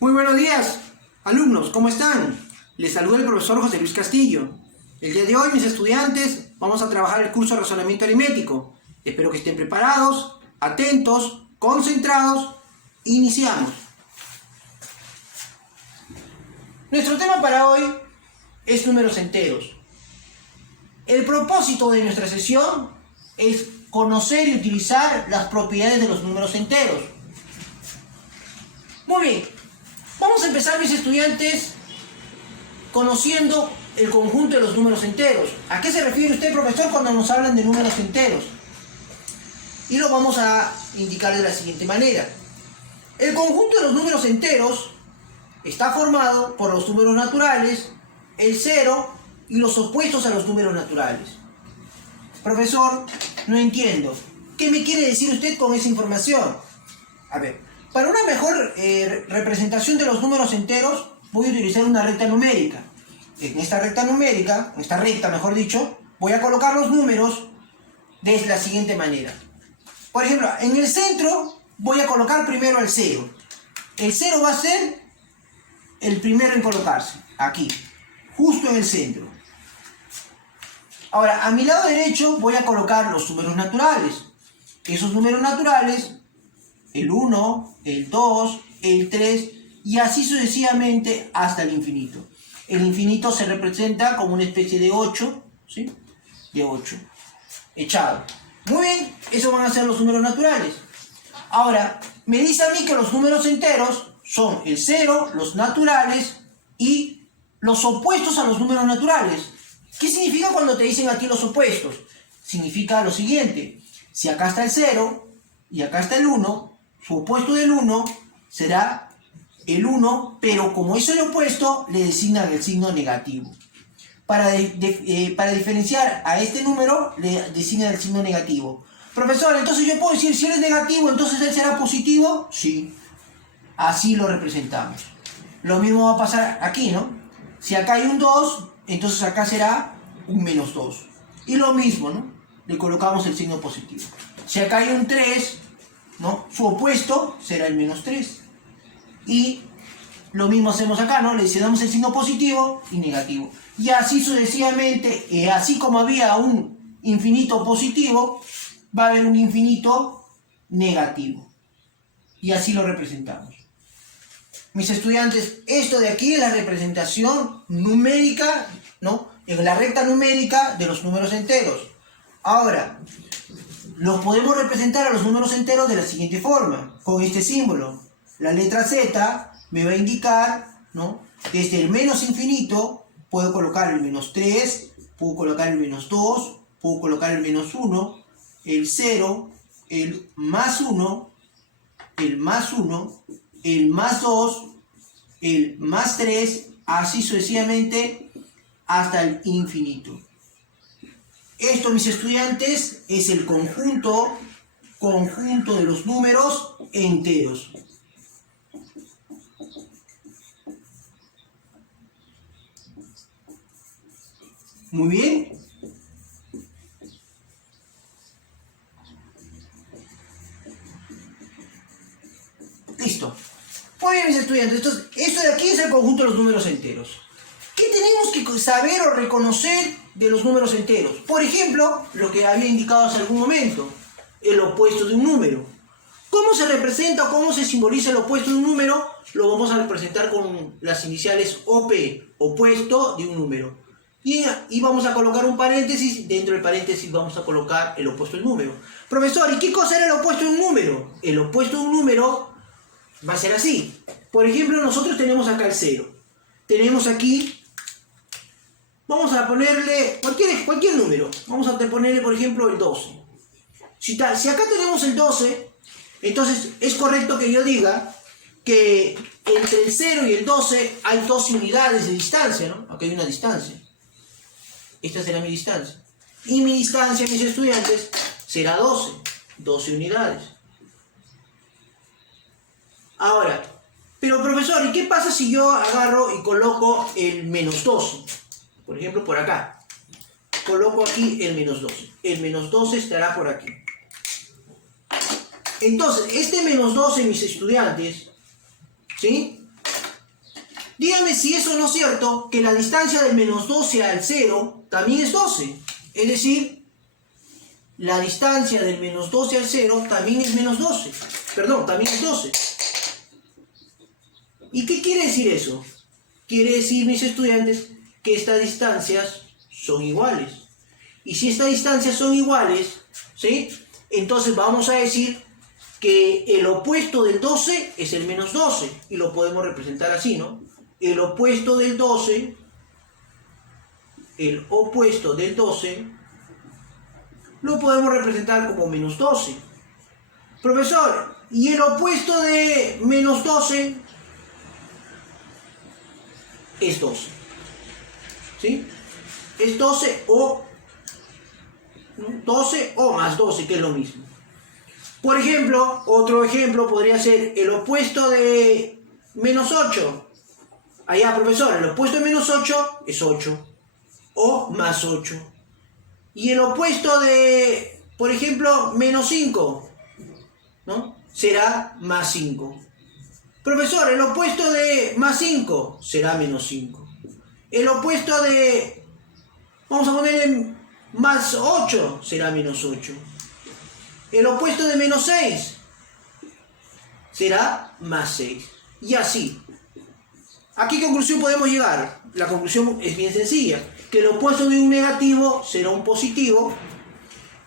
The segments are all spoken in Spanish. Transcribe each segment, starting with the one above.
Muy buenos días, alumnos, ¿cómo están? Les saluda el profesor José Luis Castillo. El día de hoy, mis estudiantes, vamos a trabajar el curso de razonamiento aritmético. Espero que estén preparados, atentos, concentrados. Iniciamos. Nuestro tema para hoy es números enteros. El propósito de nuestra sesión es conocer y utilizar las propiedades de los números enteros. Muy bien. Vamos a empezar, mis estudiantes, conociendo el conjunto de los números enteros. ¿A qué se refiere usted, profesor, cuando nos hablan de números enteros? Y lo vamos a indicar de la siguiente manera. El conjunto de los números enteros está formado por los números naturales, el cero y los opuestos a los números naturales. Profesor, no entiendo. ¿Qué me quiere decir usted con esa información? A ver. Para una mejor representación de los números enteros, voy a utilizar una recta numérica. En esta recta numérica, mejor dicho, voy a colocar los números de la siguiente manera. Por ejemplo, en el centro voy a colocar primero el 0. El 0 va a ser el primero en colocarse, aquí, justo en el centro. Ahora, a mi lado derecho voy a colocar los números naturales. Esos números naturales, el 1, el 2, el 3 y así sucesivamente hasta el infinito. El infinito se representa como una especie de 8, ¿sí? De 8, echado. Muy bien, esos van a ser los números naturales. Ahora, me dice a mí que los números enteros son el 0, los naturales y los opuestos a los números naturales. ¿Qué significa cuando te dicen a ti los opuestos? Significa lo siguiente: si acá está el 0 y acá está el 1, su opuesto del 1 será el 1, pero como es el opuesto, le designan el signo negativo. Para diferenciar a este número, le designan el signo negativo. Profesor, entonces yo puedo decir, si él es negativo, entonces él será positivo. Sí, así lo representamos. Lo mismo va a pasar aquí, ¿no? Si acá hay un 2, entonces acá será un menos 2. Y lo mismo, ¿no? Le colocamos el signo positivo. Si acá hay un 3, ¿no? Su opuesto será el menos 3. Y lo mismo hacemos acá, ¿no? Le damos el signo positivo y negativo. Y así sucesivamente, así como había un infinito positivo, va a haber un infinito negativo. Y así lo representamos. Mis estudiantes, esto de aquí es la representación numérica, ¿no? En la recta numérica de los números enteros. Ahora, los podemos representar a los números enteros de la siguiente forma, con este símbolo. La letra Z me va a indicar, ¿no? Desde el menos infinito puedo colocar el menos 3, puedo colocar el menos 2, puedo colocar el menos 1, el 0, el más 1, el más 1, el más 2, el más 3, así sucesivamente hasta el infinito. Esto, mis estudiantes, es el conjunto de los números enteros. Muy bien. Listo. Muy bien, mis estudiantes. Entonces, esto de aquí es el conjunto de los números enteros. ¿Qué tenemos que saber o reconocer de los números enteros? Por ejemplo, lo que había indicado hace algún momento, el opuesto de un número. ¿Cómo se representa o cómo se simboliza el opuesto de un número? Lo vamos a representar con las iniciales OP, opuesto de un número. Y vamos a colocar un paréntesis, dentro del paréntesis vamos a colocar el opuesto del número. Profesor, ¿y qué cosa era el opuesto de un número? El opuesto de un número va a ser así. Por ejemplo, nosotros tenemos acá el 0. Tenemos aquí, vamos a ponerle cualquier número. Vamos a ponerle, por ejemplo, el 12. Si acá tenemos el 12, entonces es correcto que yo diga que entre el 0 y el 12 hay 2 unidades de distancia, ¿no? Aquí hay una distancia. Esta será mi distancia. Y mi distancia, mis estudiantes, será 12 unidades. Ahora, pero profesor, ¿y qué pasa si yo agarro y coloco el menos 12? Por ejemplo, por acá. Coloco aquí el menos 12. El menos 12 estará por aquí. Entonces, este menos 12, mis estudiantes, ¿sí? Dígame si eso no es cierto, que la distancia del menos 12 al 0 también es 12. Es decir, la distancia del menos 12 al 0 también es menos 12. Perdón, también es 12. ¿Y qué quiere decir eso? Quiere decir, mis estudiantes, que estas distancias son iguales. Y si estas distancias son iguales, ¿sí? Entonces vamos a decir que el opuesto del 12 es el menos 12. Y lo podemos representar así, ¿no? El opuesto del 12, lo podemos representar como menos 12. Profesor, ¿y el opuesto de menos 12? Es 12. ¿Sí? Es 12 o más 12, que es lo mismo. Por ejemplo, otro ejemplo podría ser el opuesto de menos 8. Allá, profesor, el opuesto de menos 8 es 8 o más 8. Y el opuesto de, por ejemplo, menos 5, ¿no? Será más 5. Profesor, el opuesto de más 5 será menos 5. El opuesto de, vamos a ponerle más 8, será menos 8. El opuesto de menos 6 será más 6. Y así. ¿A qué conclusión podemos llegar? La conclusión es bien sencilla. Que el opuesto de un negativo será un positivo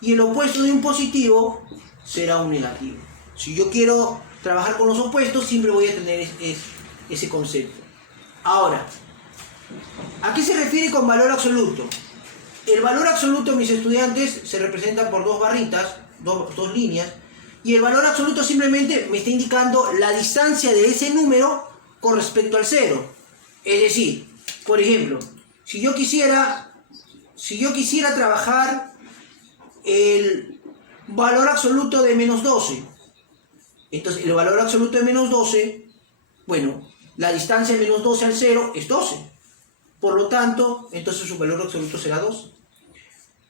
y el opuesto de un positivo será un negativo. Si yo quiero trabajar con los opuestos, siempre voy a tener ese concepto. Ahora, ¿a qué se refiere con valor absoluto? El valor absoluto, mis estudiantes, se representa por dos barritas, dos líneas, y el valor absoluto simplemente me está indicando la distancia de ese número con respecto al 0. Es decir, por ejemplo, si yo quisiera trabajar el valor absoluto de menos 12, entonces el valor absoluto de menos 12, bueno, la distancia de menos 12 al 0 es 12. Por lo tanto, entonces su valor absoluto será 12.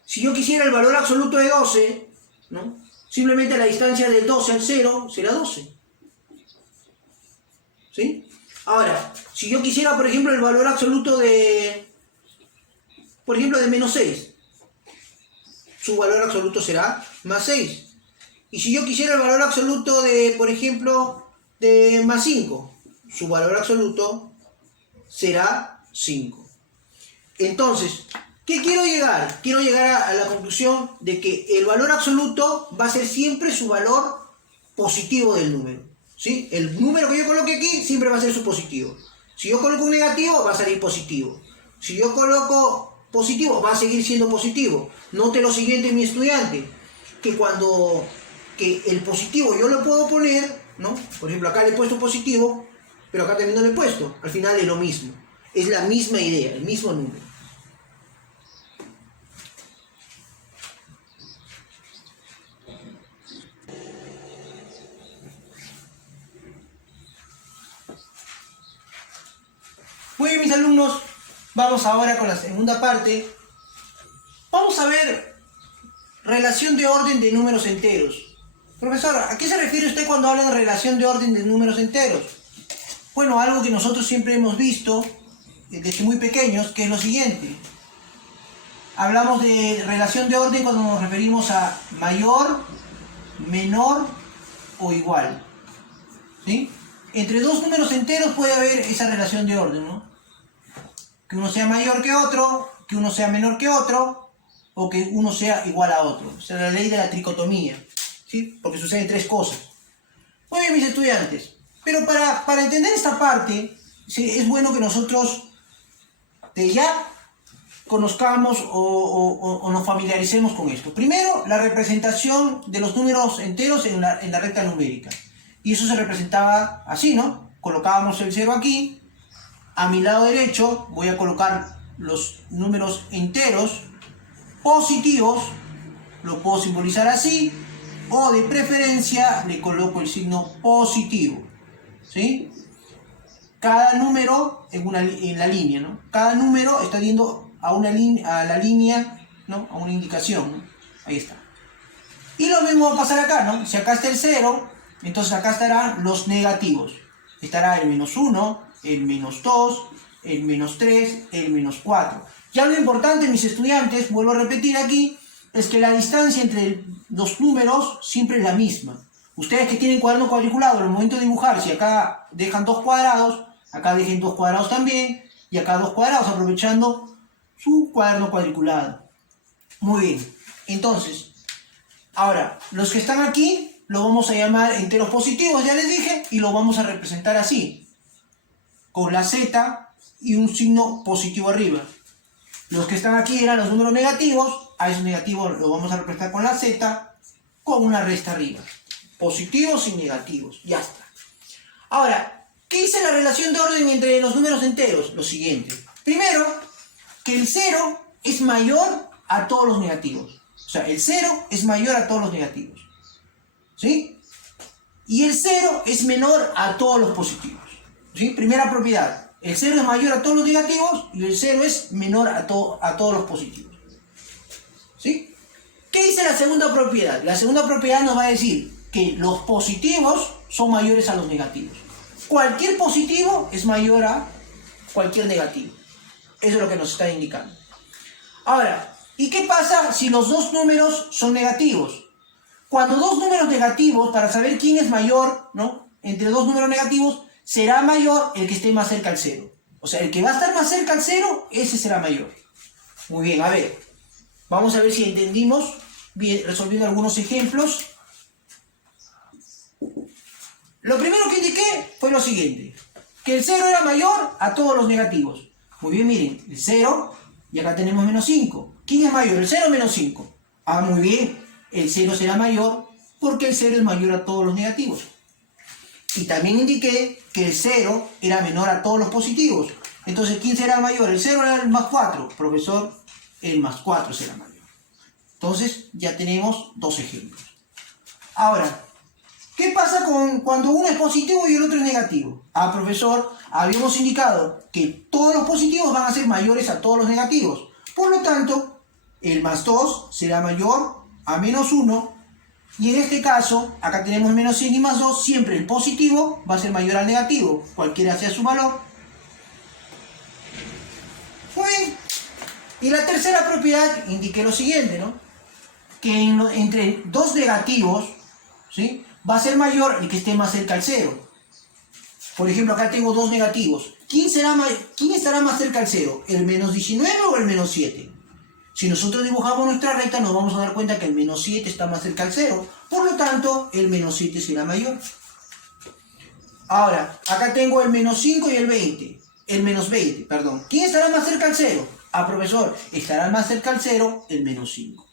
Si yo quisiera el valor absoluto de 12, ¿no? Simplemente la distancia del 12 al 0 será 12. ¿Sí? Ahora, si yo quisiera, por ejemplo, el valor absoluto de menos 6, su valor absoluto será más 6. Y si yo quisiera el valor absoluto de, por ejemplo, de más 5, su valor absoluto será 5. Entonces, ¿qué quiero llegar? Quiero llegar a la conclusión de que el valor absoluto va a ser siempre su valor positivo del número. ¿Sí? El número que yo coloque aquí siempre va a ser su positivo. Si yo coloco un negativo, va a salir positivo. Si yo coloco positivo, va a seguir siendo positivo. Note lo siguiente, mi estudiante, que el positivo yo lo puedo poner, ¿no? Por ejemplo, acá le he puesto positivo, pero acá también no le he puesto. Al final es lo mismo. Es la misma idea, el mismo número. Muy bien, mis alumnos, vamos ahora con la segunda parte. Vamos a ver relación de orden de números enteros. Profesor, ¿a qué se refiere usted cuando habla de relación de orden de números enteros? Bueno, algo que nosotros siempre hemos visto desde muy pequeños, que es lo siguiente. Hablamos de relación de orden cuando nos referimos a mayor, menor o igual. ¿Sí? Entre dos números enteros puede haber esa relación de orden, ¿no? Que uno sea mayor que otro, que uno sea menor que otro, o que uno sea igual a otro. O sea, la ley de la tricotomía, ¿sí? Porque suceden tres cosas. Muy bien, mis estudiantes, pero para entender esta parte, ¿sí? Es bueno que nosotros de ya conozcamos o nos familiaricemos con esto. Primero, la representación de los números enteros en la recta numérica. Y eso se representaba así, ¿no? Colocábamos el 0 aquí. A mi lado derecho voy a colocar los números enteros positivos. Lo puedo simbolizar así. O de preferencia le coloco el signo positivo. ¿Sí? Cada número en la línea, ¿no? Cada número está yendo a la línea, ¿no? A una indicación, ¿no? Ahí está. Y lo mismo va a pasar acá, ¿no? Si acá está el 0, entonces acá estarán los negativos. Estará el menos 1, el menos 2, el menos 3, el menos 4. Ya lo importante, mis estudiantes, vuelvo a repetir aquí, es que la distancia entre los números siempre es la misma. Ustedes que tienen cuaderno cuadriculado, al momento de dibujar, si acá dejan 2 cuadrados, acá dejen 2 cuadrados también, y acá 2 cuadrados, aprovechando su cuaderno cuadriculado. Muy bien, entonces, ahora, los que están aquí, lo vamos a llamar enteros positivos, ya les dije, y lo vamos a representar así, con la Z y un signo positivo arriba. Los que están aquí eran los números negativos, a esos negativos lo vamos a representar con la Z, con una resta arriba. Positivos y negativos, ya está. Ahora, ¿qué dice la relación de orden entre los números enteros? Lo siguiente. Primero, que el 0 es mayor a todos los negativos. O sea, el 0 es mayor a todos los negativos. ¿Sí? Y el 0 es menor a todos los positivos. ¿Sí? Primera propiedad. El 0 es mayor a todos los negativos y el 0 es menor a todos los positivos. ¿Sí? ¿Qué dice la segunda propiedad? La segunda propiedad nos va a decir que los positivos son mayores a los negativos. Cualquier positivo es mayor a cualquier negativo. Eso es lo que nos está indicando. Ahora, ¿y qué pasa si los dos números son negativos? Cuando dos números negativos, para saber quién es mayor, ¿no? Entre dos números negativos, será mayor el que esté más cerca al 0. O sea, el que va a estar más cerca al 0, ese será mayor. Muy bien, a ver. Vamos a ver si entendimos, bien, resolviendo algunos ejemplos. Lo primero que indiqué fue lo siguiente. Que el 0 era mayor a todos los negativos. Muy bien, miren, el 0, y acá tenemos menos 5. ¿Quién es mayor, el 0 o menos 5? Ah, muy bien, el 0 será mayor porque el 0 es mayor a todos los negativos. Y también indiqué que el 0 era menor a todos los positivos. Entonces, ¿quién será mayor? El 0 era el más 4. Profesor, el más 4 será mayor. Entonces, ya tenemos dos ejemplos. Ahora, ¿qué pasa cuando uno es positivo y el otro es negativo? Ah, profesor, habíamos indicado que todos los positivos van a ser mayores a todos los negativos. Por lo tanto, el más 2 será mayor a menos 1. Y en este caso, acá tenemos menos 100 y más 2, siempre el positivo va a ser mayor al negativo, cualquiera sea su valor. Muy bien. Y la tercera propiedad indique lo siguiente, ¿no? Que entre dos negativos, ¿sí?, va a ser mayor el que esté más cerca al 0. Por ejemplo, acá tengo dos negativos. ¿Quién estará más cerca al 0? ¿El menos 19 o el menos 7? Si nosotros dibujamos nuestra recta, nos vamos a dar cuenta que el menos 7 está más cerca al 0. Por lo tanto, el menos 7 será mayor. Ahora, acá tengo el menos 5 y el 20. El menos 20, perdón. ¿Quién estará más cerca al 0? Ah, profesor, estará más cerca al 0 el menos 5.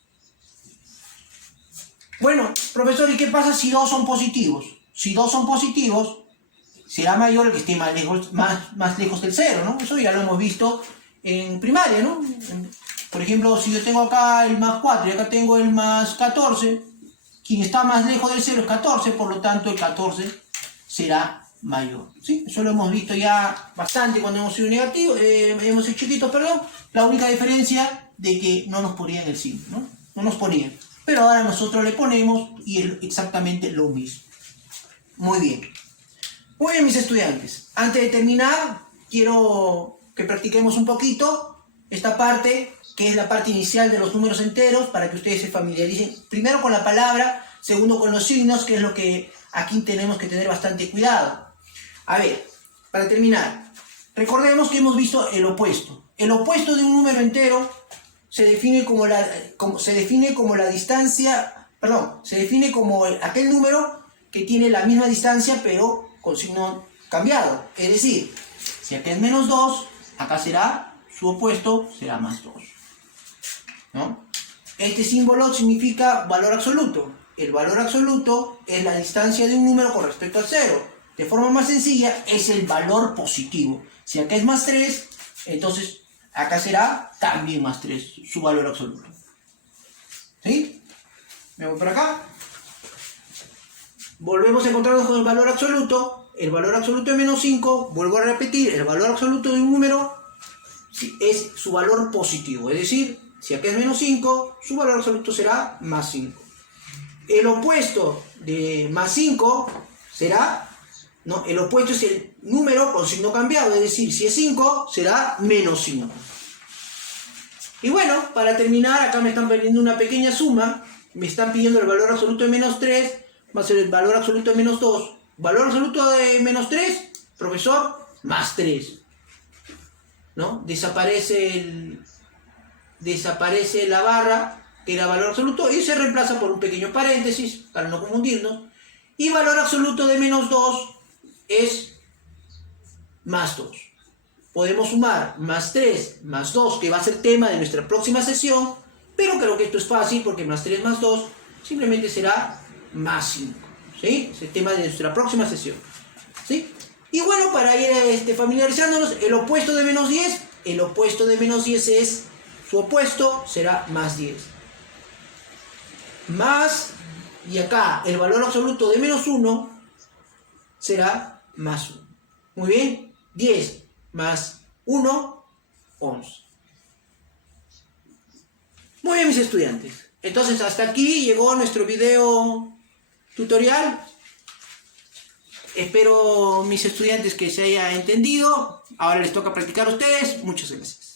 Bueno, profesor, ¿y qué pasa si dos son positivos? Si dos son positivos, será mayor el que esté más lejos del 0, ¿no? Eso ya lo hemos visto en primaria, ¿no? Por ejemplo, si yo tengo acá el más 4 y acá tengo el más 14, quien está más lejos del 0 es 14, por lo tanto el 14 será mayor. ¿Sí? Eso lo hemos visto ya bastante cuando hemos sido negativos, hemos sido chiquitos, perdón. La única diferencia de que no nos ponían el signo, ¿no? No nos ponían. Pero ahora nosotros le ponemos y es exactamente lo mismo. Muy bien. Muy bien, mis estudiantes. Antes de terminar, quiero que practiquemos un poquito esta parte, que es la parte inicial de los números enteros, para que ustedes se familiaricen primero con la palabra, segundo con los signos, que es lo que aquí tenemos que tener bastante cuidado. A ver, para terminar, recordemos que hemos visto el opuesto. El opuesto de un número entero se define como aquel número que tiene la misma distancia pero con signo cambiado. Es decir, si acá es menos 2, acá será su opuesto, será más 2. ¿No? Este símbolo significa valor absoluto. El valor absoluto es la distancia de un número con respecto al 0. De forma más sencilla, es el valor positivo. Si acá es más 3, entonces acá será también más 3, su valor absoluto. ¿Sí? Me voy por acá. Volvemos a encontrarnos con el valor absoluto. El valor absoluto es menos 5. Vuelvo a repetir, el valor absoluto de un número es su valor positivo. Es decir, si acá es menos 5, su valor absoluto será más 5. El opuesto de más 5 será ¿no? El opuesto es el número con signo cambiado, es decir, si es 5, será menos 5. Y bueno, para terminar, acá me están pidiendo una pequeña suma. Me están pidiendo el valor absoluto de menos 3, va a ser el valor absoluto de menos 2. Valor absoluto de menos 3, profesor, más 3. ¿No? Desaparece la barra, que era valor absoluto, y se reemplaza por un pequeño paréntesis, para no confundirnos. Y valor absoluto de menos 2 es más 2. Podemos sumar más 3, más 2, que va a ser tema de nuestra próxima sesión, pero creo que esto es fácil porque más 3 más 2 simplemente será más 5. ¿Sí? Es el tema de nuestra próxima sesión. ¿Sí? Y bueno, para ir familiarizándonos, el opuesto de menos 10, el opuesto de menos 10 es, su opuesto será más 10. Más, y acá el valor absoluto de menos 1 será más 1. Muy bien, 10 más 1, 11. Muy bien, mis estudiantes. Entonces, hasta aquí llegó nuestro video tutorial. Espero, mis estudiantes, que se haya entendido. Ahora les toca practicar a ustedes. Muchas gracias.